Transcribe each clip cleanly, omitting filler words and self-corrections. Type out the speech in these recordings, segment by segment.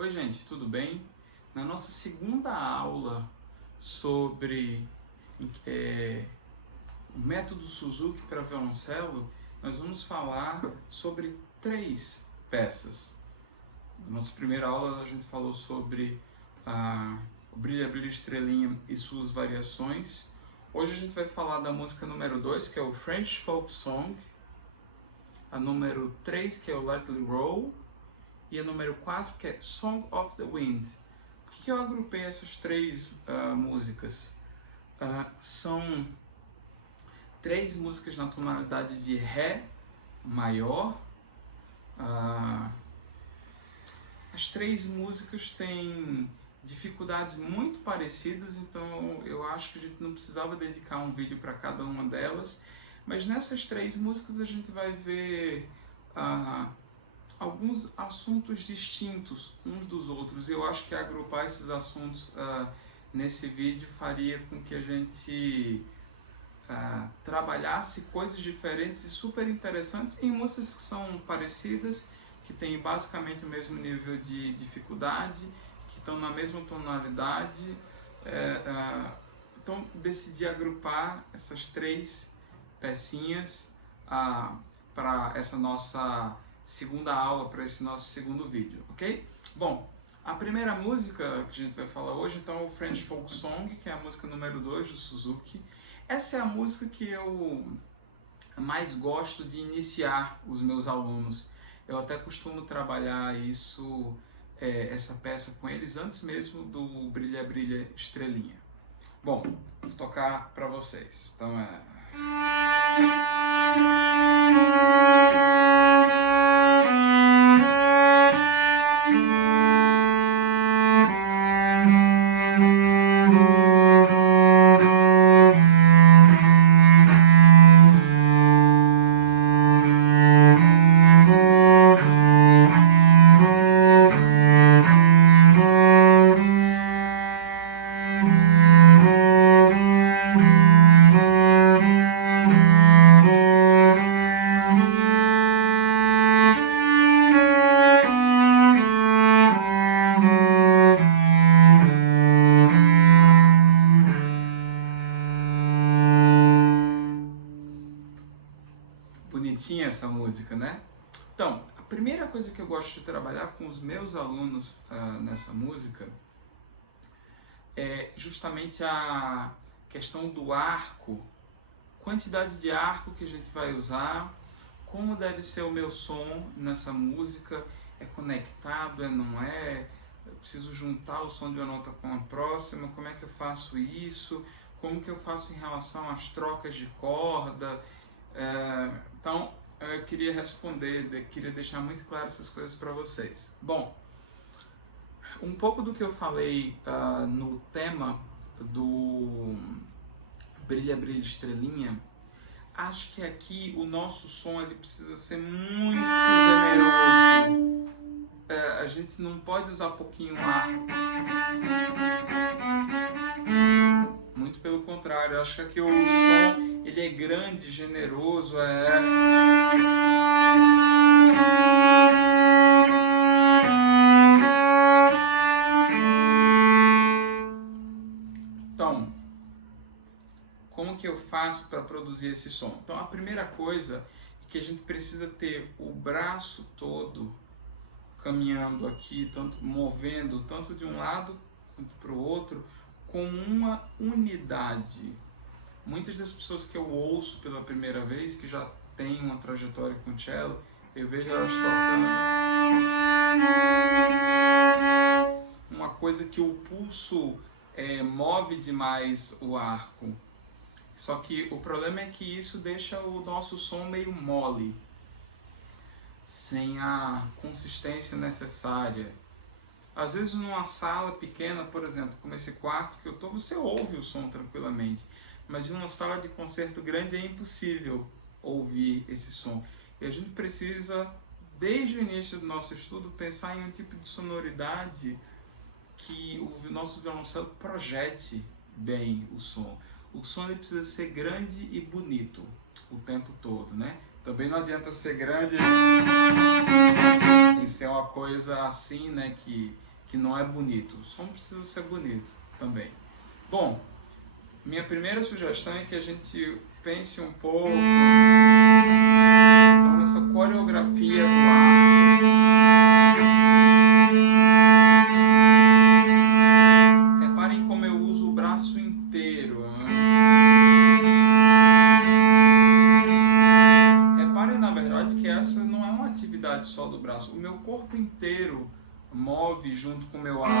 Oi gente, tudo bem? Na nossa segunda aula sobre o método Suzuki para violoncelo, nós vamos falar sobre 3 peças. Na nossa primeira aula a gente falou sobre o Brilha Brilha Estrelinha e suas variações. Hoje a gente vai falar da música número 2, que é o French Folk Song, a número 3, que é o Let It Roll, e a número 4, que é Song of the Wind. Por que eu agrupei essas 3 músicas? São 3 músicas na tonalidade de Ré maior. As 3 músicas têm dificuldades muito parecidas, então eu acho que a gente não precisava dedicar um vídeo para cada uma delas. Mas nessas 3 músicas a gente vai ver alguns assuntos distintos uns dos outros. Eu acho que agrupar esses assuntos nesse vídeo faria com que a gente trabalhasse coisas diferentes e super interessantes em músicas que são parecidas, que têm basicamente o mesmo nível de dificuldade, que estão na mesma tonalidade. Então decidi agrupar essas 3 pecinhas para essa nossa segunda aula, para esse nosso segundo vídeo, ok? Bom, a primeira música que a gente vai falar hoje, então, é o French Folk Song, que é a música número 2 do Suzuki. Essa é a música que eu mais gosto de iniciar os meus alunos. Eu até costumo trabalhar essa peça com eles antes mesmo do Brilha Brilha Estrelinha. Bom, vou tocar para vocês. Então bonitinha essa música, né? Então, a primeira coisa que eu gosto de trabalhar com os meus alunos nessa música é justamente a questão do arco, quantidade de arco que a gente vai usar, como deve ser o meu som nessa música, é conectado, não é? Eu preciso juntar o som de uma nota com a próxima, como é que eu faço isso? Como que eu faço em relação às trocas de corda? Então, eu queria queria deixar muito claro essas coisas para vocês. Bom, um pouco do que eu falei no tema do Brilha Brilha Estrelinha, acho que aqui o nosso som ele precisa ser muito generoso. A gente não pode usar pouquinho arco. Muito pelo contrário, eu acho que aqui o som ele é grande, generoso, Então, como que eu faço para produzir esse som? Então, a primeira coisa é que a gente precisa ter o braço todo caminhando aqui, movendo tanto de um lado quanto para o outro, com uma unidade. Muitas das pessoas que eu ouço pela primeira vez, que já têm uma trajetória com cello, eu vejo elas tocando uma coisa que o pulso move demais o arco. Só que o problema é que isso deixa o nosso som meio mole, sem a consistência necessária. Às vezes numa sala pequena, por exemplo, como esse quarto que eu estou, você ouve o som tranquilamente. Mas em uma sala de concerto grande é impossível ouvir esse som. E a gente precisa, desde o início do nosso estudo, pensar em um tipo de sonoridade que o nosso violoncelo projete bem o som. O som ele precisa ser grande e bonito o tempo todo, né? Também não adianta ser grande e ser uma coisa assim, né, que que não é bonito. O som precisa ser bonito também. Bom, minha primeira sugestão é que a gente pense um pouco então, nessa coreografia do arco. Reparem como eu uso o braço inteiro. Reparem, na verdade, que essa não é uma atividade só do braço. O meu corpo inteiro move junto com o meu arco.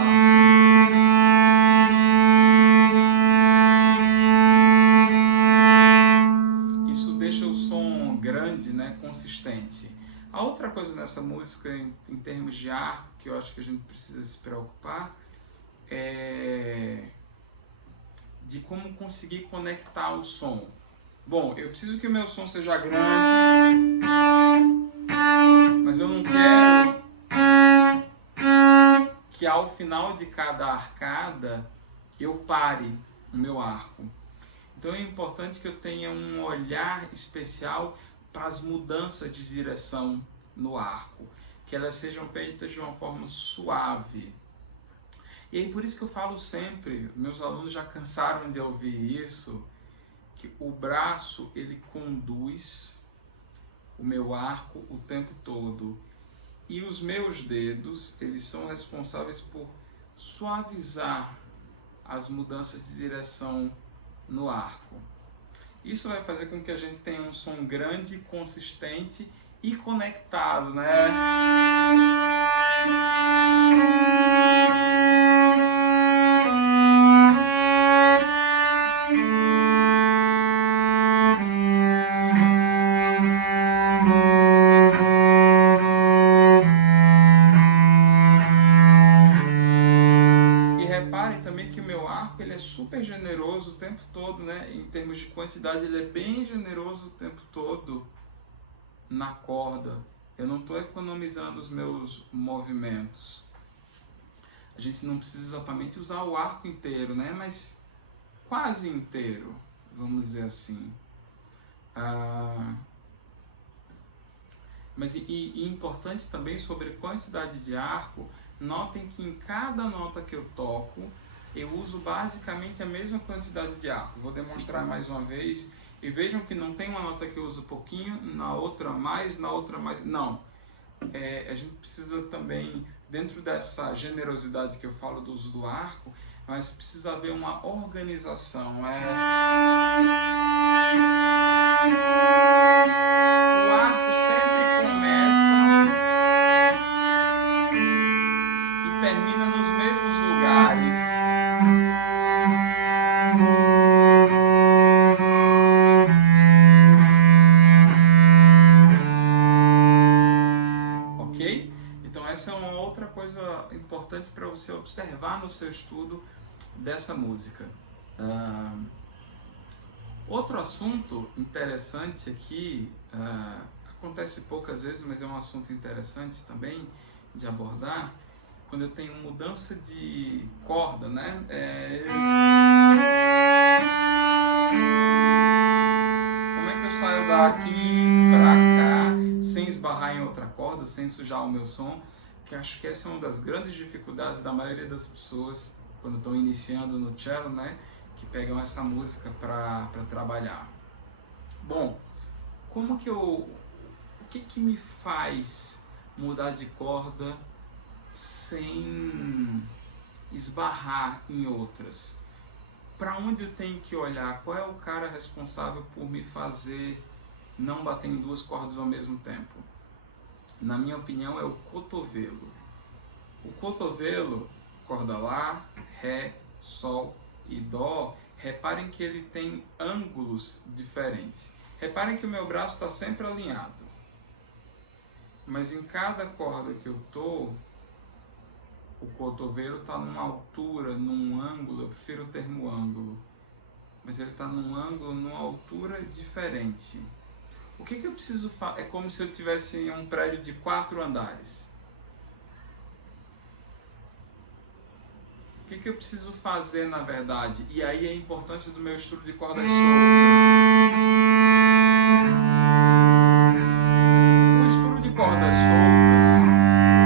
Isso deixa o som grande, né, consistente. A outra coisa nessa música, em termos de arco, que eu acho que a gente precisa se preocupar, é de como conseguir conectar o som. Bom, eu preciso que o meu som seja grande, mas eu não quero que ao final de cada arcada eu pare o meu arco. Então é importante que eu tenha um olhar especial para as mudanças de direção no arco, que elas sejam feitas de uma forma suave. E aí por isso que eu falo sempre, meus alunos já cansaram de ouvir isso, que o braço ele conduz o meu arco o tempo todo. E os meus dedos, eles são responsáveis por suavizar as mudanças de direção no arco. Isso vai fazer com que a gente tenha um som grande, consistente e conectado, né? Ele é super generoso o tempo todo, né? Em termos de quantidade, ele é bem generoso o tempo todo na corda. Eu não estou economizando os meus movimentos. A gente não precisa exatamente usar o arco inteiro, né? Mas quase inteiro, vamos dizer assim. Mas e importante também sobre quantidade de arco, notem que em cada nota que eu toco, eu uso basicamente a mesma quantidade de arco. Vou demonstrar mais uma vez. E vejam que não tem uma nota que eu uso pouquinho, na outra mais, na outra mais. Não. A gente precisa também, dentro dessa generosidade que eu falo do uso do arco, mas precisa haver uma organização. O arco sempre começa e termina nos mesmos lugares. Ok? Então essa é uma outra coisa importante para você observar no seu estudo dessa música. Outro assunto interessante aqui, acontece poucas vezes, mas é um assunto interessante também de abordar, quando eu tenho mudança de corda, né? Como é que eu saio daqui para cá sem esbarrar em outra corda, sem sujar o meu som? Que acho que essa é uma das grandes dificuldades da maioria das pessoas quando estão iniciando no cello, né? Que pegam essa música para trabalhar. Bom, o que me faz mudar de corda sem esbarrar em outras? Para onde eu tenho que olhar? Qual é o cara responsável por me fazer não bater em duas cordas ao mesmo tempo? Na minha opinião, é o cotovelo. O cotovelo, corda Lá, Ré, Sol e Dó, reparem que ele tem ângulos diferentes. Reparem que o meu braço está sempre alinhado. Mas em cada corda que eu estou, o cotovelo está numa altura, num ângulo, eu prefiro o termo ângulo, mas ele está num ângulo, numa altura diferente. O que eu preciso fazer? É como se eu tivesse em um prédio de 4 andares. O que eu preciso fazer, na verdade? E aí a importância do meu estudo de cordas soltas. O estudo de cordas soltas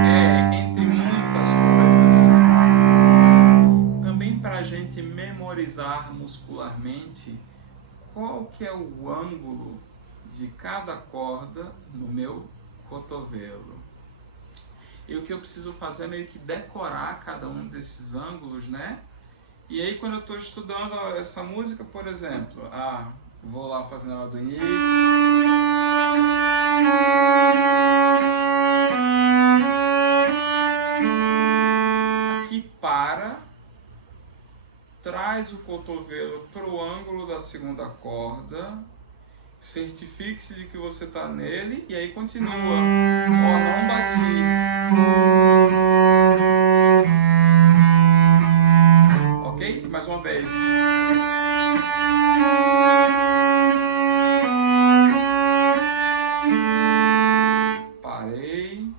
é, entre muitas coisas, muscularmente qual que é o ângulo de cada corda no meu cotovelo. E o que eu preciso fazer é meio que decorar cada um desses ângulos, né? E aí quando eu estou estudando essa música, por exemplo, vou lá fazendo ela do início. Aqui para, traz o cotovelo para o ângulo da segunda corda, certifique-se de que você está nele e aí continua. Ó, não bati. Ok? Mais uma vez. Parei.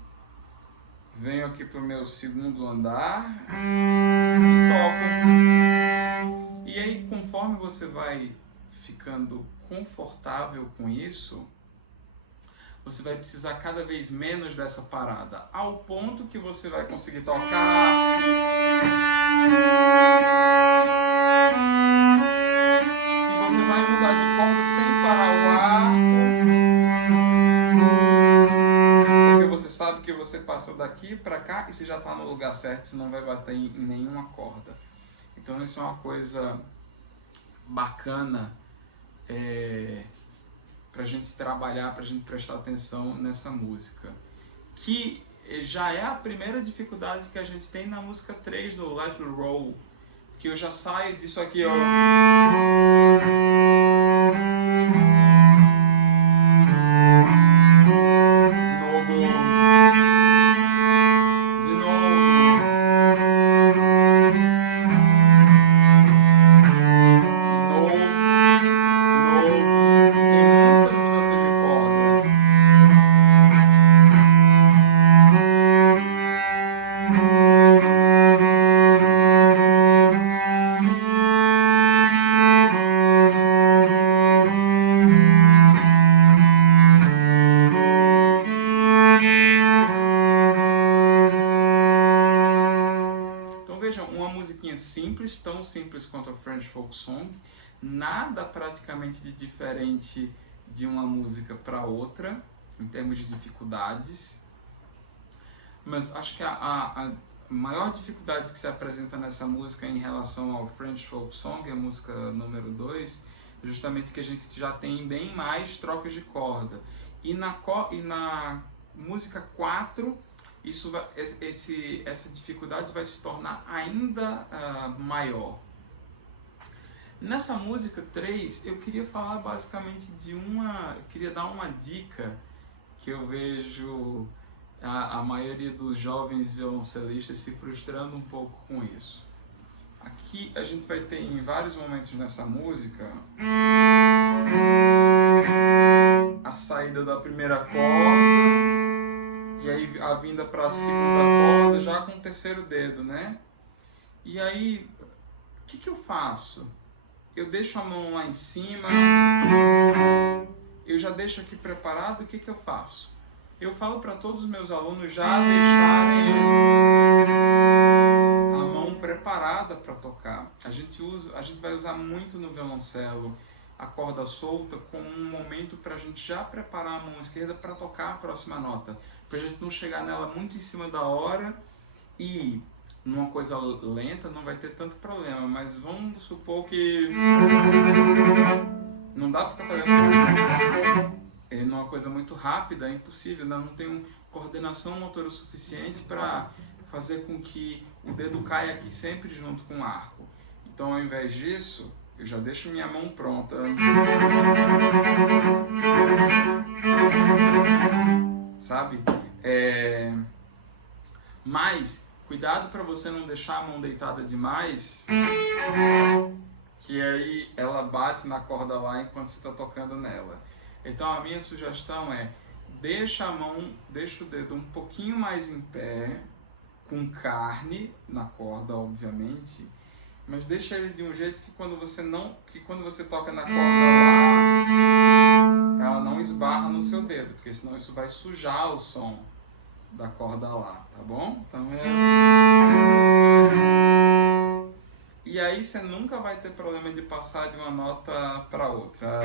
Venho aqui para o meu segundo andar e toco. E aí, conforme você vai ficando confortável com isso, você vai precisar cada vez menos dessa parada, ao ponto que você vai conseguir tocar e você vai mudar de corda sem parar o arco, porque você sabe que você passou daqui para cá e você já está no lugar certo, você não vai bater em nenhuma corda. Então isso é uma coisa bacana para a gente trabalhar, para a gente prestar atenção nessa música, que já é a primeira dificuldade que a gente tem na música 3 do Let It Roll, que eu já saio disso aqui, ó. Simples, tão simples quanto a French Folk Song, nada praticamente de diferente de uma música para outra, em termos de dificuldades, mas acho que a maior dificuldade que se apresenta nessa música em relação ao French Folk Song, a música número 2, é justamente que a gente já tem bem mais trocas de corda, e na música 4, essa dificuldade vai se tornar ainda maior. Nessa música 3, eu queria falar basicamente eu queria dar uma dica que eu vejo a maioria dos jovens violoncelistas se frustrando um pouco com isso. Aqui a gente vai ter em vários momentos nessa música a saída da primeira corda, e aí a vinda para a segunda corda já com o terceiro dedo, né? E aí, o que eu faço? Eu deixo a mão lá em cima, eu já deixo aqui preparado, o que eu faço? Eu falo para todos os meus alunos já deixarem a mão preparada para tocar. A gente vai usar muito no violoncelo a corda solta como um momento para a gente já preparar a mão esquerda para tocar a próxima nota, para a gente não chegar nela muito em cima da hora e numa coisa lenta não vai ter tanto problema, mas vamos supor que não dá para ficar fazendo numa coisa muito rápida, é impossível, né? Não tenho coordenação motora suficiente para fazer com que o dedo caia aqui sempre junto com o arco. Então, ao invés disso, eu já deixo minha mão pronta. Sabe? Mas, cuidado para você não deixar a mão deitada demais, que aí ela bate na corda lá enquanto você está tocando nela. Então, a minha sugestão é, deixa o dedo um pouquinho mais em pé, com carne na corda, obviamente, mas deixa ele de um jeito que quando você toca na corda lá, ela não esbarra no seu dedo, porque senão isso vai sujar o som da corda lá, tá bom? Então E aí você nunca vai ter problema de passar de uma nota para outra.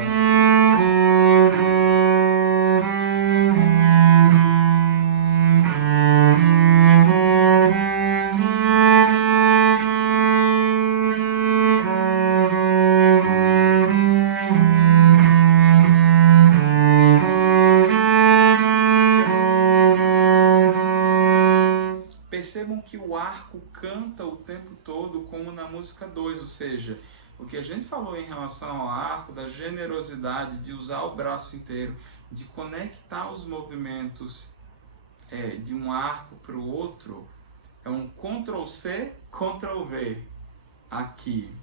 Percebam que o arco canta o tempo todo como na música 2, ou seja, o que a gente falou em relação ao arco, da generosidade, de usar o braço inteiro, de conectar os movimentos de um arco para o outro, é um Ctrl+C, Ctrl+V aqui.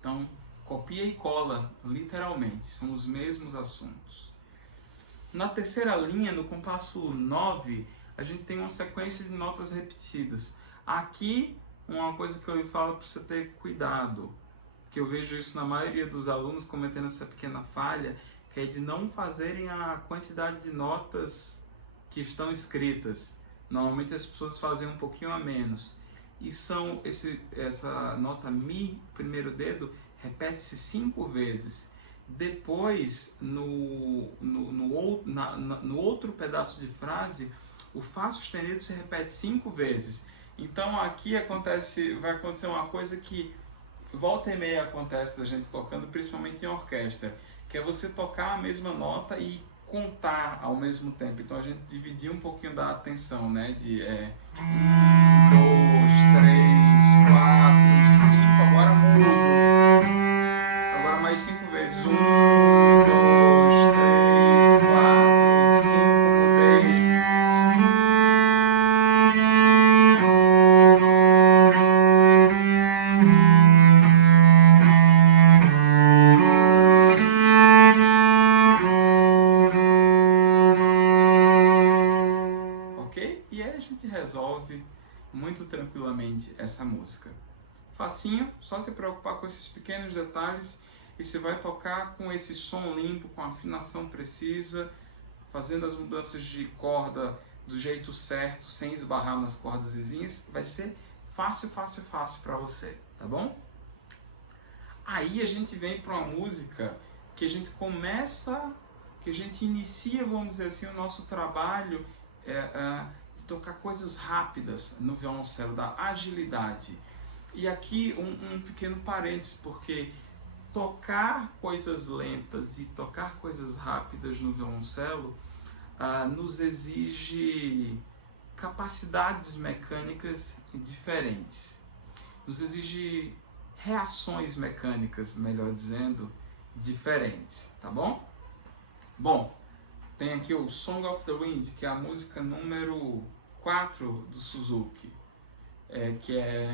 Então, copia e cola, literalmente, são os mesmos assuntos. Na terceira linha, no compasso 9, a gente tem uma sequência de notas repetidas. Aqui, uma coisa que eu lhe falo para você ter cuidado, que eu vejo isso na maioria dos alunos cometendo essa pequena falha, que é de não fazerem a quantidade de notas que estão escritas. Normalmente as pessoas fazem um pouquinho a menos. E são essa nota Mi, primeiro dedo, repete-se 5 vezes. Depois, no outro pedaço de frase, o Fá sustenido se repete 5 vezes. Então aqui vai acontecer uma coisa que volta e meia acontece da gente tocando, principalmente em orquestra, que é você tocar a mesma nota e contar ao mesmo tempo. Então a gente dividir um pouquinho da atenção, né? De 1, 2, 3, 4, 5, agora mudo. Agora mais 5 vezes. 1, 2, 3, 4, 5, mudei. Ok? E aí a gente resolve muito tranquilamente essa música. Facinho, só se preocupar com esses pequenos detalhes e você vai tocar com esse som limpo, com a afinação precisa, fazendo as mudanças de corda do jeito certo, sem esbarrar nas cordas vizinhas. Vai ser fácil, fácil, fácil para você, tá bom? Aí a gente vem para uma música que a gente inicia, vamos dizer assim, o nosso trabalho de tocar coisas rápidas no violoncelo, da agilidade. E aqui um pequeno parênteses, porque tocar coisas lentas e tocar coisas rápidas no violoncelo nos exige capacidades mecânicas diferentes. Nos exige reações mecânicas, melhor dizendo, diferentes, tá bom? Bom, tem aqui o Song of the Wind, que é a música número 4 do Suzuki, que é...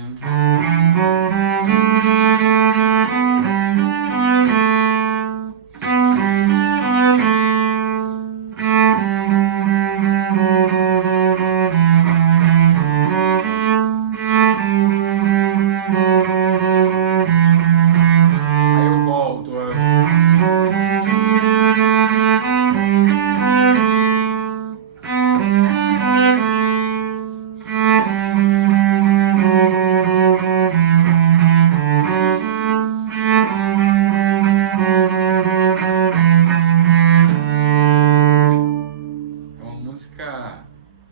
Aí eu volto...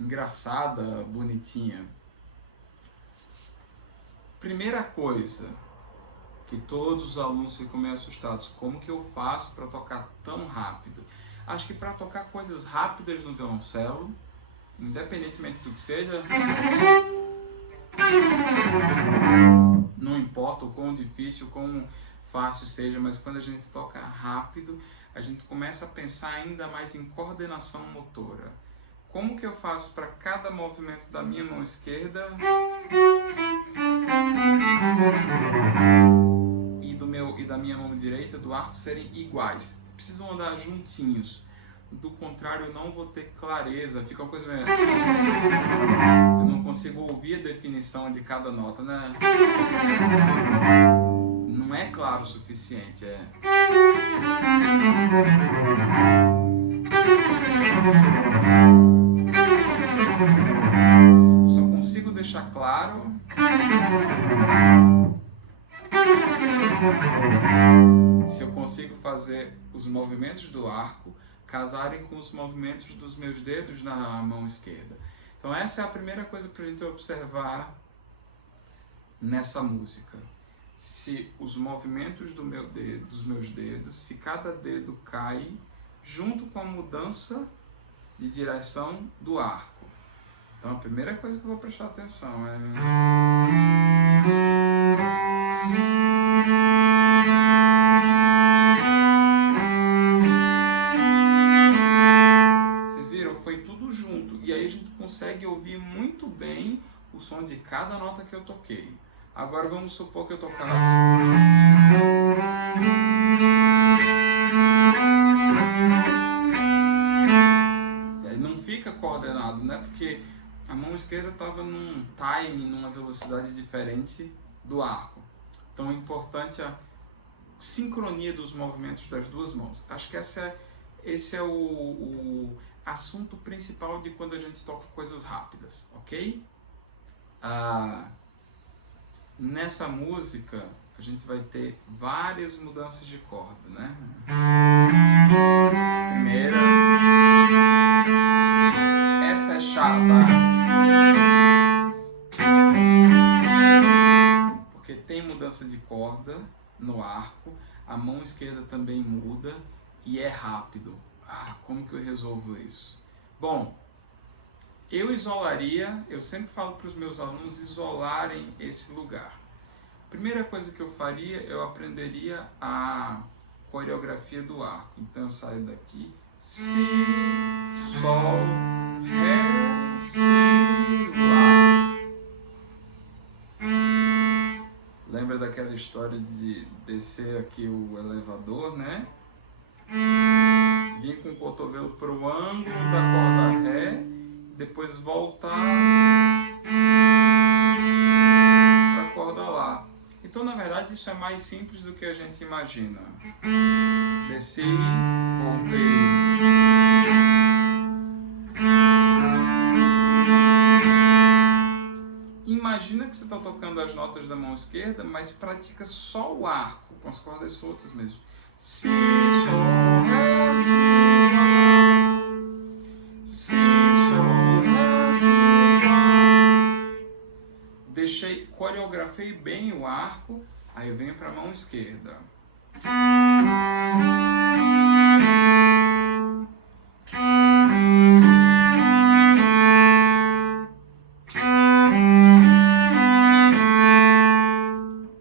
engraçada, bonitinha. Primeira coisa que todos os alunos ficam meio assustados, como que eu faço para tocar tão rápido? Acho que para tocar coisas rápidas no violoncelo, independentemente do que seja, não importa o quão difícil, o quão fácil seja, mas quando a gente toca rápido, a gente começa a pensar ainda mais em coordenação motora. Como que eu faço para cada movimento da minha mão esquerda e da minha mão direita do arco serem iguais? Precisam andar juntinhos. Do contrário, eu não vou ter clareza. Fica uma coisa meio... Eu não consigo ouvir a definição de cada nota, né? Não é claro o suficiente, Só consigo deixar claro Se eu consigo fazer os movimentos do arco casarem com os movimentos dos meus dedos na mão esquerda. Então essa é a primeira coisa para a gente observar nessa música. Se os movimentos dos meus dedos, se cada dedo cai junto com a mudança de direção do arco. Então a primeira coisa que eu vou prestar atenção é... Vocês viram? Foi tudo junto. E aí a gente consegue ouvir muito bem o som de cada nota que eu toquei. Agora vamos supor que eu tocasse... E aí não fica coordenado, né? Porque a mão esquerda estava num time, numa velocidade diferente do arco. Então é importante a sincronia dos movimentos das duas mãos. Acho que esse é o assunto principal de quando a gente toca coisas rápidas, ok? Nessa música a gente vai ter várias mudanças de corda, né? Primeira, essa é chata, porque tem mudança de corda no arco, a mão esquerda também muda e é rápido. Como que eu resolvo isso? Bom, eu sempre falo para os meus alunos isolarem esse lugar. Primeira coisa que eu faria, eu aprenderia a coreografia do arco. Então eu saio daqui, Si, Sol, Ré, Si, Lá. Lembra daquela história de descer aqui o elevador, né? Vir com o cotovelo para o ângulo da corda Ré, depois voltar para a corda Lá. Então, na verdade, isso é mais simples do que a gente imagina. Desci, voltei. Imagina que você está tocando as notas da mão esquerda, mas pratica só o arco, com as cordas soltas mesmo. Si, Sol, Ré, Si, Lá. Si, Sol, Ré, Si, Lá. Coreografei bem o arco, aí eu venho para a mão esquerda.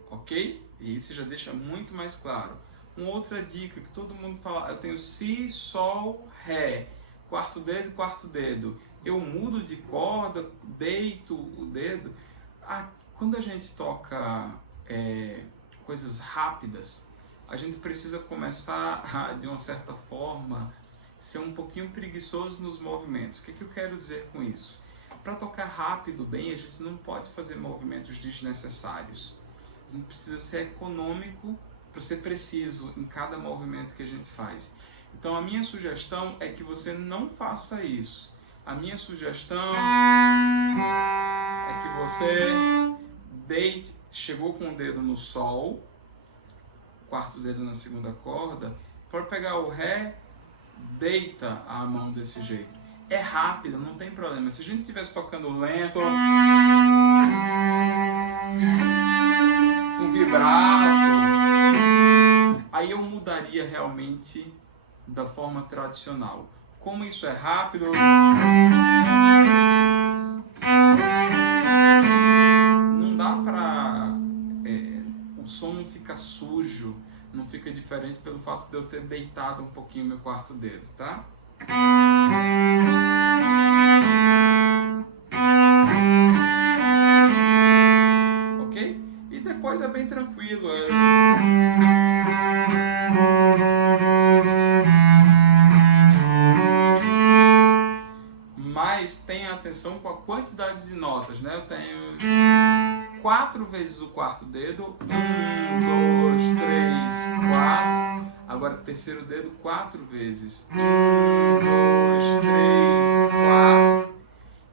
Ok? E isso já deixa muito mais claro. Uma outra dica que todo mundo fala, eu tenho Si, Sol, Ré, quarto dedo. Eu mudo de corda, deito o dedo. Quando a gente toca coisas rápidas, a gente precisa começar de uma certa forma, ser um pouquinho preguiçoso nos movimentos. O que eu quero dizer com isso? Para tocar rápido bem, a gente não pode fazer movimentos desnecessários. A gente precisa ser econômico para ser preciso em cada movimento que a gente faz. Então a minha sugestão é que você não faça isso. A minha sugestão é que você chegou com o dedo no Sol, quarto dedo na segunda corda, para pegar o Ré, deita a mão desse jeito. É rápido, não tem problema. Se a gente estivesse tocando lento, com vibrato, aí eu mudaria realmente da forma tradicional. Como isso é rápido, não dá para... o som não fica sujo, não fica diferente pelo fato de eu ter deitado um pouquinho meu quarto dedo, tá? Ok? E depois é bem tranquilo. Mas tenha atenção com a quantidade de notas, né? Eu tenho 4 vezes o quarto dedo. 1, 2, 3, 4. Agora terceiro dedo 4 vezes. 1, 2, 3, 4.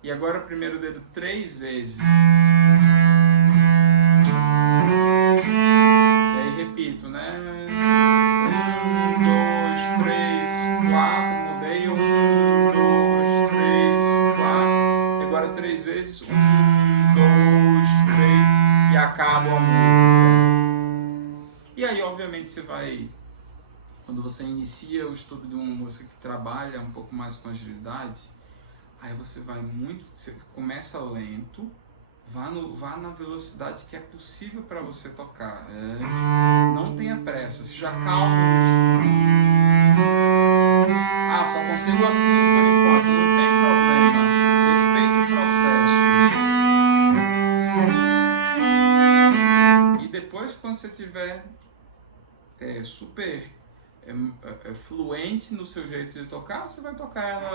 E agora o primeiro dedo 3 vezes. E aí repita. agora 3 vezes. 1, 2, 3 e acaba a música. E aí, obviamente, você vai, quando você inicia o estudo de uma música que trabalha um pouco mais com agilidade, aí você começa lento, vá na velocidade que é possível para você tocar. Não tenha pressa, seja calmo no estudo. Ah, só consigo assim por enquanto, não tem problema. Respeite o processo. E depois, quando você tiver super fluente no seu jeito de tocar, você vai tocar ela.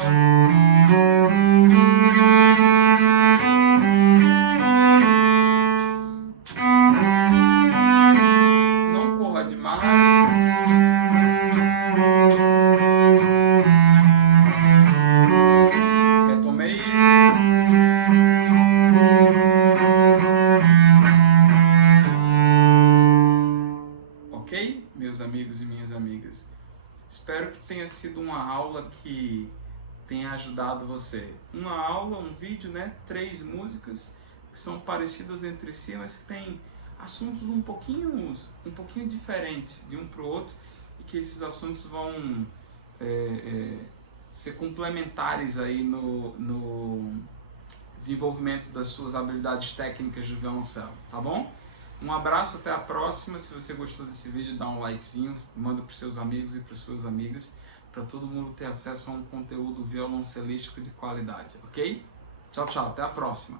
Não corra demais. Retomei. Ok, meus amigos e minhas amigas? Espero que tenha sido uma aula que tenha ajudado você. Uma aula, um vídeo, né? 3 músicas que são parecidas entre si, mas que têm assuntos um pouquinho diferentes de um para o outro, e que esses assuntos vão ser complementares aí no desenvolvimento das suas habilidades técnicas de violoncelo, tá bom? Um abraço, até a próxima. Se você gostou desse vídeo, dá um likezinho, manda para os seus amigos e para as suas amigas, para todo mundo ter acesso a um conteúdo violoncelístico de qualidade, ok? Tchau, tchau, até a próxima.